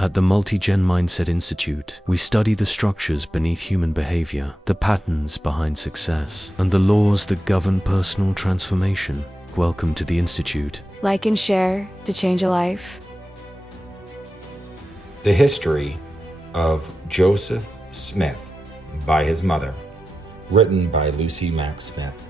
At the MultiGen Mindset Institute, we study the structures beneath human behavior, the patterns behind success, and the laws that govern personal transformation. Welcome to the Institute. Like and share to change a life. The History of Joseph Smith by his mother, written by Lucy Mack Smith.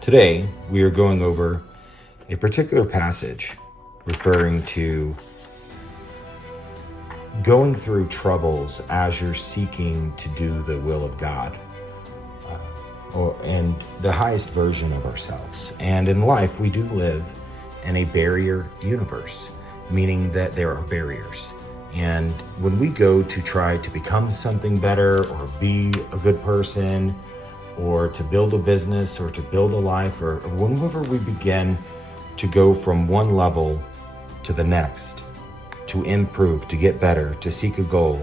Today, we are going over a particular passage referring to going through troubles as you're seeking to do the will of God, and the highest version of ourselves. And in life, we do live in a barrier universe, meaning that there are barriers. And when we go to try to become something better or be a good person, or to build a business, or to build a life, or whenever we begin to go from one level to the next, to improve, to get better, to seek a goal,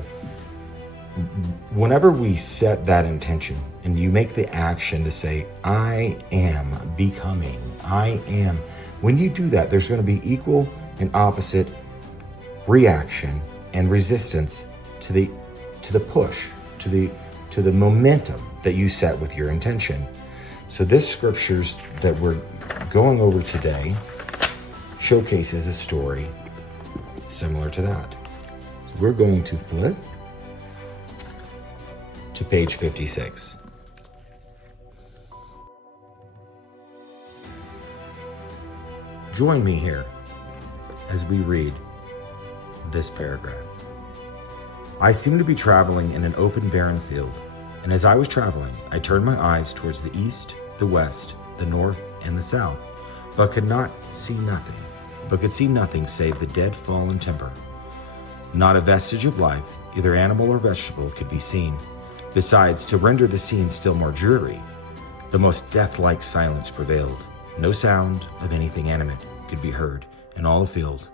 whenever we set that intention and you make the action to say, I am becoming, I am, when you do that, there's going to be equal and opposite reaction and resistance to the push, to the momentum that you set with your intention. So this scriptures that we're going over today showcases a story similar to that. So we're going to flip to page 56. Join me here as we read this paragraph. I seemed to be traveling in an open, barren field, and as I was traveling, I turned my eyes towards the east, the west, the north, and the south, but could see nothing save the dead, fallen timber. Not a vestige of life, either animal or vegetable, could be seen. Besides, to render the scene still more dreary, the most death-like silence prevailed. No sound of anything animate could be heard in all the field.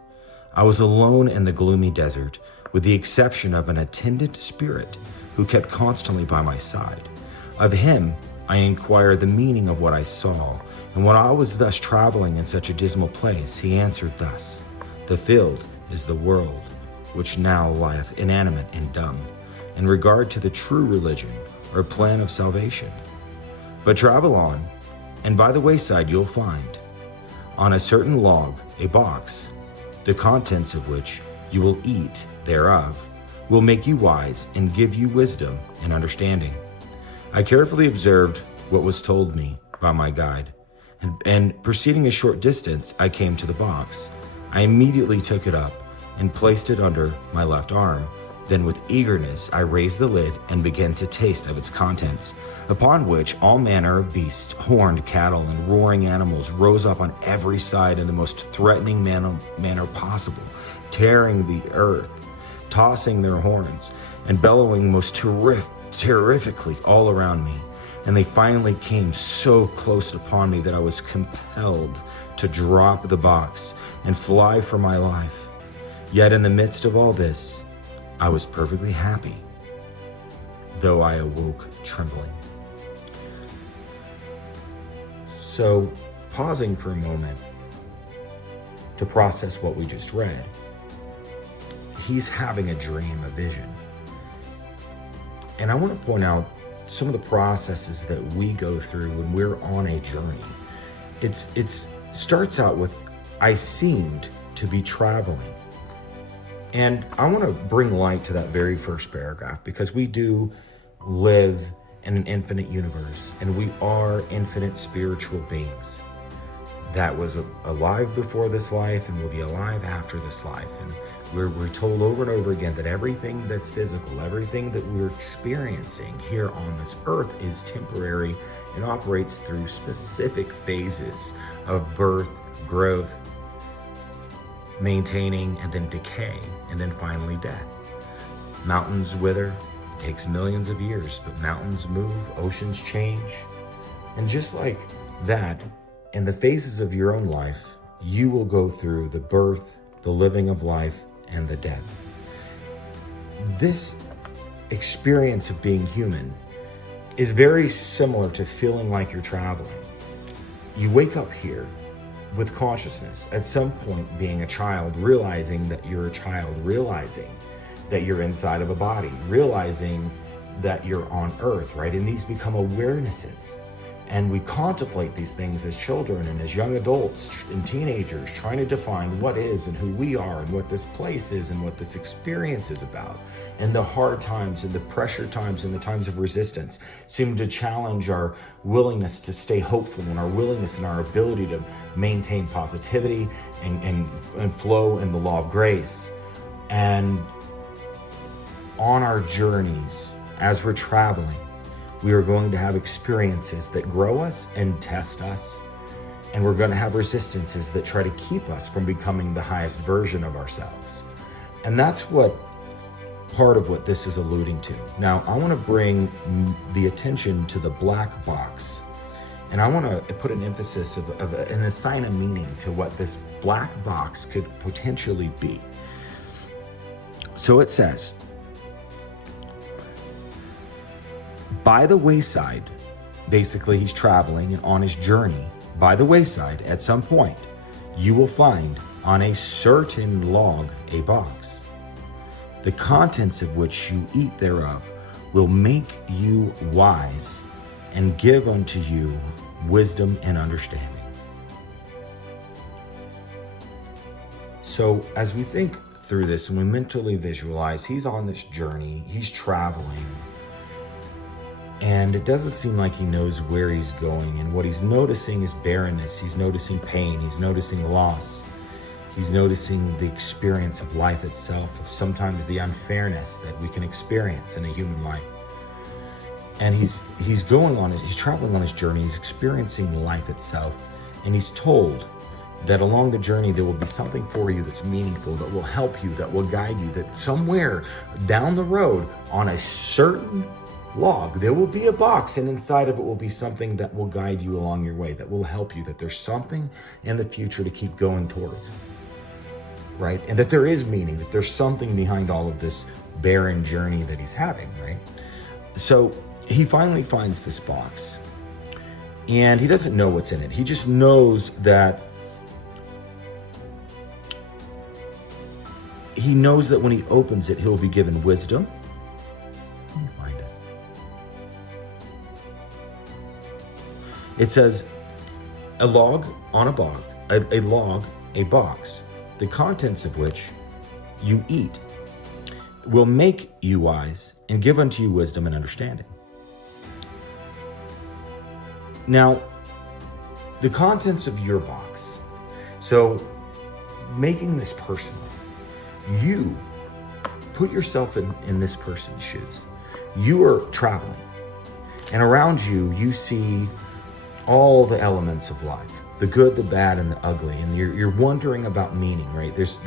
I was alone in the gloomy desert, with the exception of an attendant spirit who kept constantly by my side. Of him I inquired the meaning of what I saw, and when I was thus traveling in such a dismal place, he answered thus: The field is the world, which now lieth inanimate and dumb, in regard to the true religion or plan of salvation. But travel on, and by the wayside you'll find, on a certain log, a box, the contents of which you will eat thereof, will make you wise and give you wisdom and understanding. I carefully observed what was told me by my guide, and proceeding a short distance, I came to the box. I immediately took it up and placed it under my left arm. Then with eagerness I raised the lid and began to taste of its contents, upon which all manner of beasts, horned cattle, and roaring animals rose up on every side in the most threatening manner possible, tearing the earth, tossing their horns, and bellowing most terrifically all around me. And they finally came so close upon me that I was compelled to drop the box and fly for my life. Yet in the midst of all this, I was perfectly happy, though I awoke trembling. So, pausing for a moment to process what we just read, he's having a dream, a vision. And I want to point out some of the processes that we go through when we're on a journey. It starts out with, I seemed to be traveling. And I want to bring light to that very first paragraph, because we do live in an infinite universe, and we are infinite spiritual beings that was alive before this life and will be alive after this life. And we're told over and over again that everything that's physical, everything that we're experiencing here on this earth is temporary and operates through specific phases of birth, growth, maintaining, and then decay, and then finally death. Mountains wither. It takes millions of years, but mountains move, oceans change. And just like that, in the phases of your own life, you will go through the birth, the living of life, and the dead. This experience of being human is very similar to feeling like you're traveling. You wake up here with consciousness, at some point being a child, realizing that you're a child, realizing that you're inside of a body, realizing that you're on earth, right? And these become awarenesses. And we contemplate these things as children and as young adults and teenagers, trying to define what is and who we are and what this place is and what this experience is about. And the hard times and the pressure times and the times of resistance seem to challenge our willingness to stay hopeful and our willingness and our ability to maintain positivity and flow in the law of grace. And on our journeys, as we're traveling, we are going to have experiences that grow us and test us. And we're going to have resistances that try to keep us from becoming the highest version of ourselves. And that's what part of what this is alluding to. Now, I want to bring the attention to the black box. And I want to put an emphasis and assign a meaning to what this black box could potentially be. So it says, by the wayside, basically he's traveling and on his journey, by the wayside, at some point, you will find on a certain log a box, the contents of which you eat thereof will make you wise and give unto you wisdom and understanding. So as we think through this and we mentally visualize, he's on this journey, he's traveling, and it doesn't seem like he knows where he's going. And what he's noticing is barrenness. He's noticing pain. He's noticing loss. He's noticing the experience of life itself, of sometimes the unfairness that we can experience in a human life. And he's traveling on his journey. He's experiencing life itself. And he's told that along the journey, there will be something for you that's meaningful, that will help you, that will guide you, that somewhere down the road on a certain log, there will be a box, and inside of it will be something that will guide you along your way, that will help you, that there's something in the future to keep going towards, right? And that there is meaning, that there's something behind all of this barren journey that he's having, right? So he finally finds this box, and he doesn't know what's in it. He just knows that when he opens it, he'll be given wisdom. It says, a log on a box, a box, the contents of which you eat will make you wise and give unto you wisdom and understanding. Now, the contents of your box. So making this personal, you put yourself in this person's shoes. You are traveling, and around you, you see all the elements of life, the good, the bad, and the ugly, and you're wondering about meaning, right? It's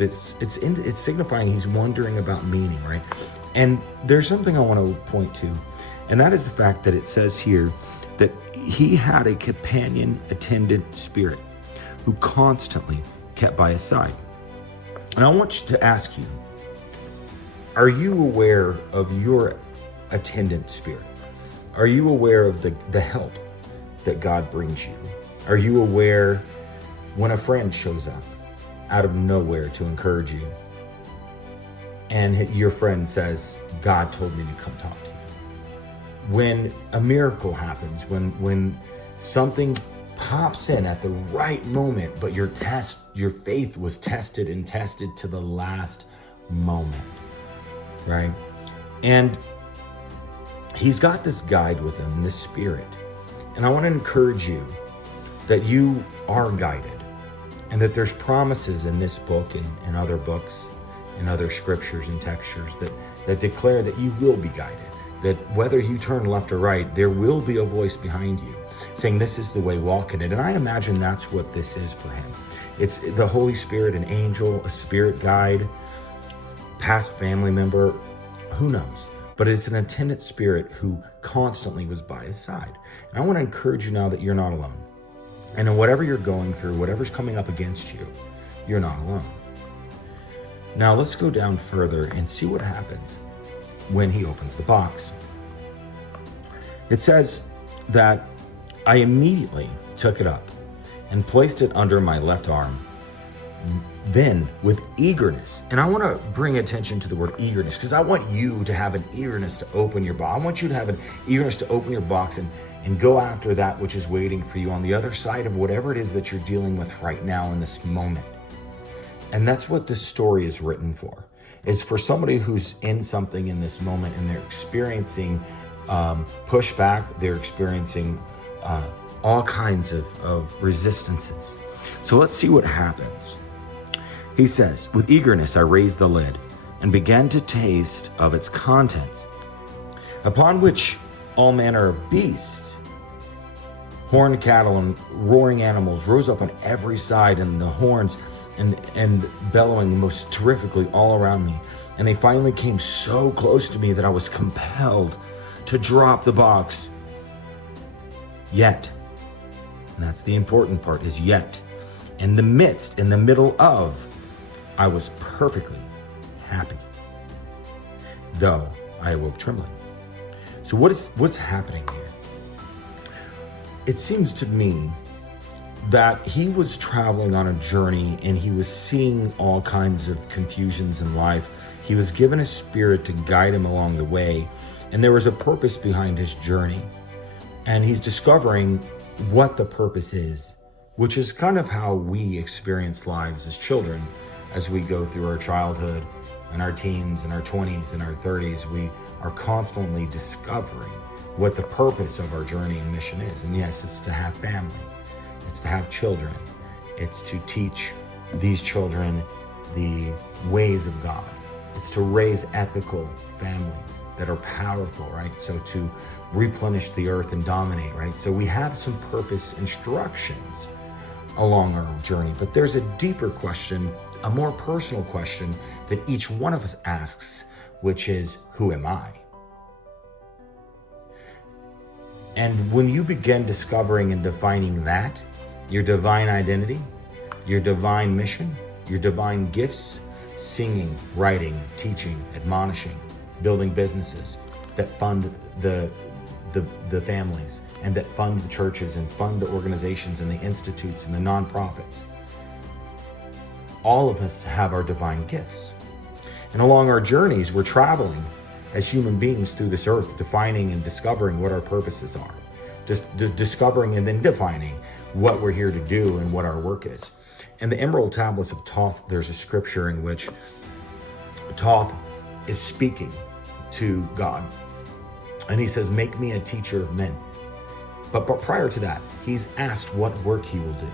signifying he's wondering about meaning, right? And there's something I want to point to, and that is the fact that it says here that he had a companion attendant spirit who constantly kept by his side. And I want you to ask you, are you aware of your attendant spirit? Are you aware of the help that God brings you? Are you aware when a friend shows up out of nowhere to encourage you, and your friend says, God told me to come talk to you? When a miracle happens, when something pops in at the right moment, but your faith was tested and tested to the last moment, right? And he's got this guide with him, this spirit. And I want to encourage you that you are guided, and that there's promises in this book and other books and other scriptures and textures that declare that you will be guided, that whether you turn left or right, there will be a voice behind you saying, this is the way, walk in it. And I imagine that's what this is for him. It's the Holy Spirit, an angel, a spirit guide, past family member, who knows? But it's an attendant spirit who constantly was by his side. And I want to encourage you now that you're not alone. And in whatever you're going through, whatever's coming up against you, you're not alone. Now let's go down further and see what happens when he opens the box. It says that I immediately took it up and placed it under my left arm. Then with eagerness, and I want to bring attention to the word eagerness, because I want you to have an eagerness to open your box. I want you to have an eagerness to open your box and go after that which is waiting for you on the other side of whatever it is that you're dealing with right now in this moment. And that's what this story is written for, is for somebody who's in something in this moment and they're experiencing pushback, they're experiencing all kinds of resistances. So let's see what happens. He says, with eagerness I raised the lid and began to taste of its contents, upon which all manner of beasts, horned cattle and roaring animals rose up on every side, and the horns and bellowing most terrifically all around me. And they finally came so close to me that I was compelled to drop the box. Yet, and that's the important part, is yet, in the middle of, I was perfectly happy, though I awoke trembling. So what's happening here? It seems to me that he was traveling on a journey and he was seeing all kinds of confusions in life. He was given a spirit to guide him along the way, and there was a purpose behind his journey. And he's discovering what the purpose is, which is kind of how we experience lives as children. As we go through our childhood and our teens and our 20s and our 30s, we are constantly discovering what the purpose of our journey and mission is. And yes, it's to have family. It's to have children. It's to teach these children the ways of God. It's to raise ethical families that are powerful, right? So to replenish the earth and dominate, right? So we have some purpose instructions along our journey, but there's a deeper question, a more personal question that each one of us asks, which is, who am I? And when you begin discovering and defining that, your divine identity, your divine mission, your divine gifts, singing, writing, teaching, admonishing, building businesses that fund the families and that fund the churches and fund the organizations and the institutes and the nonprofits. All of us have our divine gifts. And along our journeys, we're traveling as human beings through this earth, defining and discovering what our purposes are. Just discovering and then defining what we're here to do and what our work is. In the Emerald Tablets of Thoth, there's a scripture in which Thoth is speaking to God. And he says, make me a teacher of men. But prior to that, he's asked what work he will do.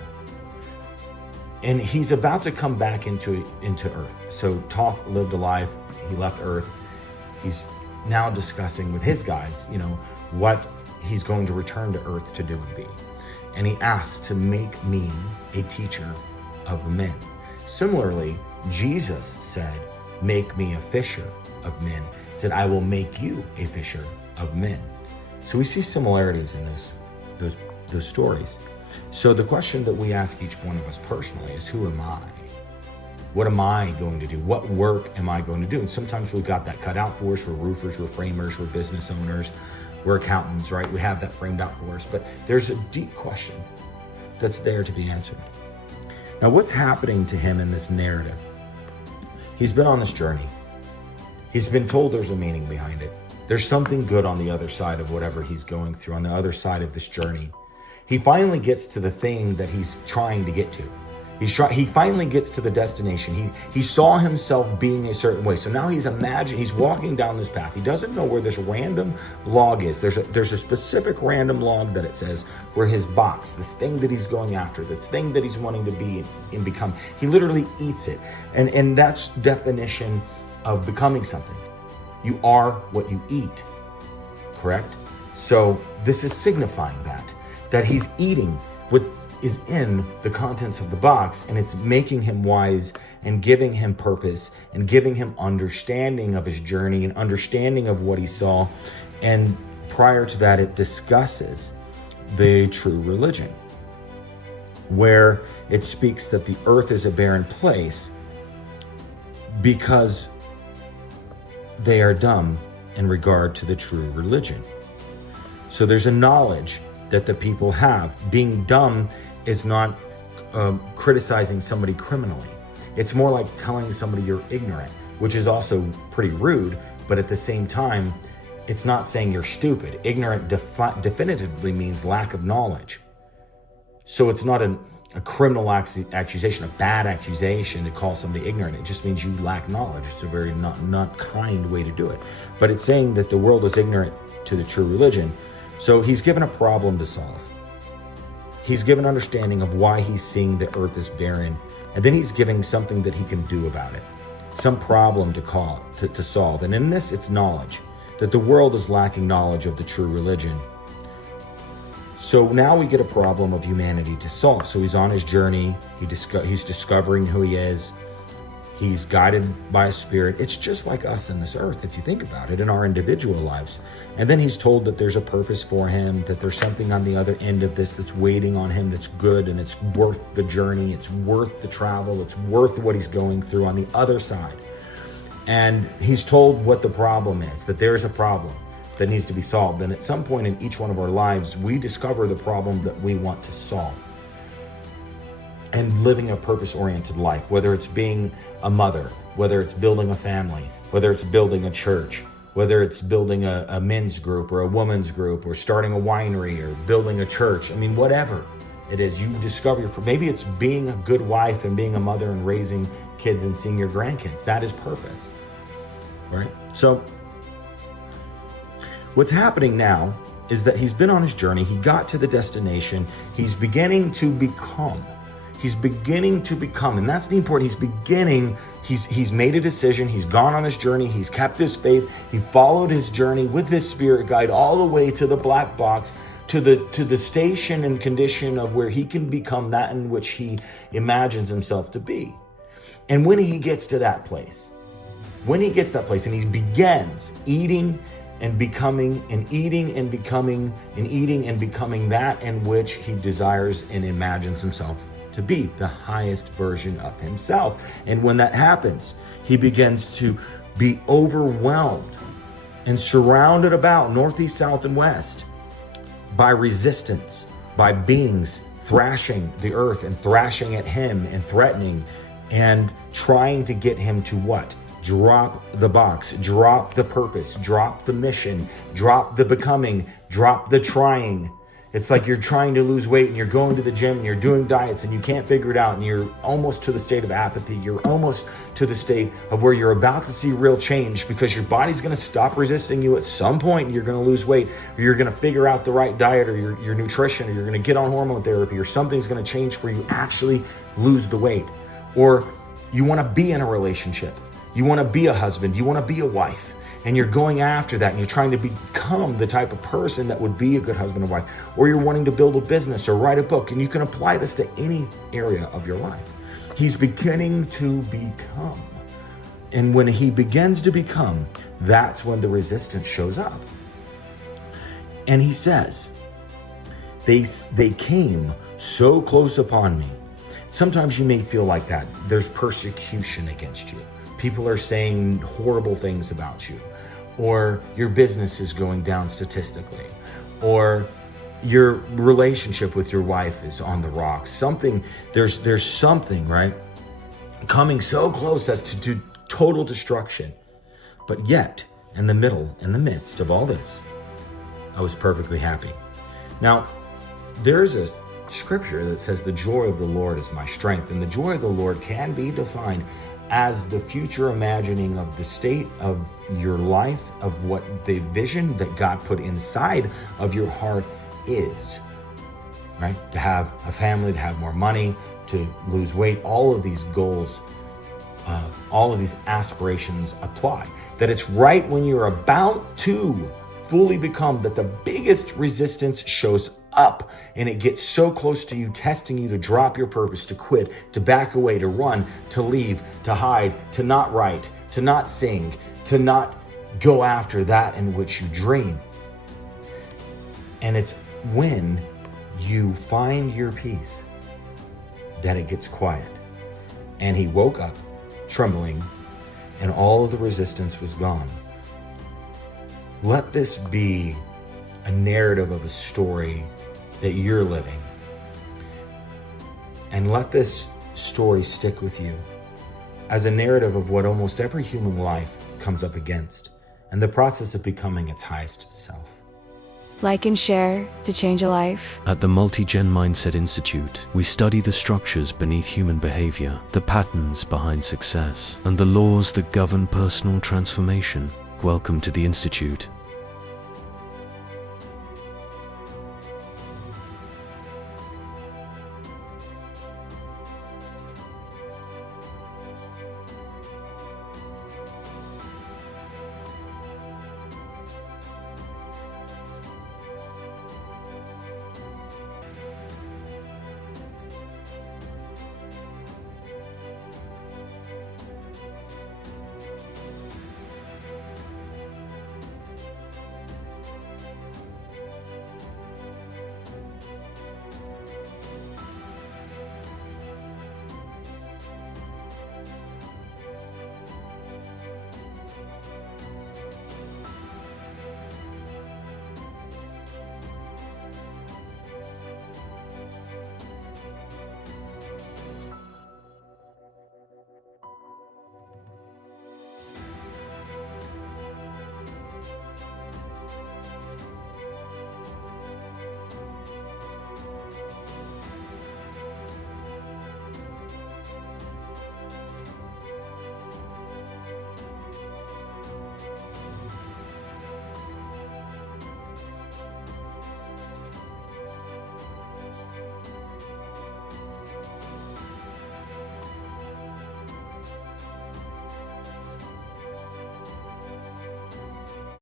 And he's about to come back into Earth. So Thoth lived a life, he left Earth. He's now discussing with his guides, what he's going to return to Earth to do and be. And he asks to make me a teacher of men. Similarly, Jesus said, make me a fisher of men. He said, I will make you a fisher of men. So we see similarities in those stories. So the question that we ask each one of us personally is, who am I? What am I going to do? What work am I going to do? And sometimes we've got that cut out for us. We're roofers, we're framers, we're business owners, we're accountants, right? We have that framed out for us. But there's a deep question that's there to be answered. Now, what's happening to him in this narrative? He's been on this journey. He's been told there's a meaning behind it. There's something good on the other side of whatever he's going through, on the other side of this journey. He finally gets to the thing that he's trying to get to. He finally gets to the destination. He saw himself being a certain way. So now he's walking down this path. He doesn't know where this random log is. There's a specific random log that it says where his box, this thing that he's going after, this thing that he's wanting to be and become, he literally eats it. And that's definition of becoming something. You are what you eat, correct? So this is signifying that he's eating what is in the contents of the box, and it's making him wise and giving him purpose and giving him understanding of his journey and understanding of what he saw. And prior to that, it discusses the true religion, where it speaks that the earth is a barren place, because they are dumb in regard to the true religion. So there's a knowledge that the people have. Being dumb is not criticizing somebody criminally. It's more like telling somebody you're ignorant, which is also pretty rude, but at the same time, it's not saying you're stupid. Ignorant definitively means lack of knowledge. So it's not a criminal accusation, a bad accusation to call somebody ignorant. It just means you lack knowledge. It's a very not kind way to do it. But it's saying that the world is ignorant to the true religion. So he's given a problem to solve. He's given understanding of why he's seeing the earth as barren. And then he's giving something that he can do about it. Some problem to solve. And in this, it's knowledge. That the world is lacking knowledge of the true religion. So now we get a problem of humanity to solve. So he's on his journey. He's discovering who he is. He's guided by a spirit. It's just like us in this earth, if you think about it, in our individual lives. And then he's told that there's a purpose for him, that there's something on the other end of this that's waiting on him that's good, and it's worth the journey. It's worth the travel. It's worth what he's going through on the other side. And he's told what the problem is, that there's a problem that needs to be solved. And at some point in each one of our lives, we discover the problem that we want to solve. And living a purpose-oriented life, whether it's being a mother, whether it's building a family, whether it's building a church, whether it's building a men's group or a women's group, or starting a winery or building a church. I mean, whatever it is, you discover maybe it's being a good wife and being a mother and raising kids and seeing your grandkids. That is purpose, right? So what's happening now is that he's been on his journey. He got to the destination. He's beginning to become. And that's the important. He's made a decision. He's gone on his journey. He's kept his faith. He followed his journey with his spirit guide all the way to the black box, to the station and condition of where he can become that in which he imagines himself to be. And when he gets to that place, and he begins eating and becoming, and eating and becoming, and eating and becoming that in which he desires and imagines himself to be, the highest version of himself. And when that happens, he begins to be overwhelmed and surrounded about north, east, south, and west by resistance, by beings thrashing the earth and thrashing at him and threatening and trying to get him to what? Drop the box, drop the purpose, drop the mission, drop the becoming, drop the trying. It's like you're trying to lose weight and you're going to the gym and you're doing diets and you can't figure it out, and you're almost to the state of apathy. You're almost to the state of where you're about to see real change, because your body's going to stop resisting you at some point, and you're going to lose weight, or you're going to figure out the right diet, or your nutrition, or you're going to get on hormone therapy, or something's going to change where you actually lose the weight. Or you want to be in a relationship. You want to be a husband. You want to be a wife. And you're going after that, and you're trying to become the type of person that would be a good husband and wife. Or you're wanting to build a business or write a book, and you can apply this to any area of your life. He's beginning to become. And when he begins to become, that's when the resistance shows up. And he says, they came so close upon me. Sometimes you may feel like that. There's persecution against you. People are saying horrible things about you, or your business is going down statistically, or your relationship with your wife is on the rocks. There's something, right, coming so close as to total destruction. But yet, in the midst of all this, I was perfectly happy. Now, there's a scripture that says the joy of the Lord is my strength, and the joy of the Lord can be defined as the future imagining of the state of your life, of what the vision that God put inside of your heart is, right? To have a family, to have more money, to lose weight, all of these goals, all of these aspirations apply. That it's right when you're about to fully become that the biggest resistance shows up, and it gets so close to you, testing you to drop your purpose, to quit, to back away, to run, to leave, to hide, to not write, to not sing, to not go after that in which you dream. And it's when you find your peace that it gets quiet. And he woke up trembling and all of the resistance was gone. Let this be a narrative of a story that you're living. And let this story stick with you as a narrative of what almost every human life comes up against and the process of becoming its highest self. Like and share to change a life. At the MultiGen Mindset Institute, we study the structures beneath human behavior, the patterns behind success, and the laws that govern personal transformation. Welcome to the Institute.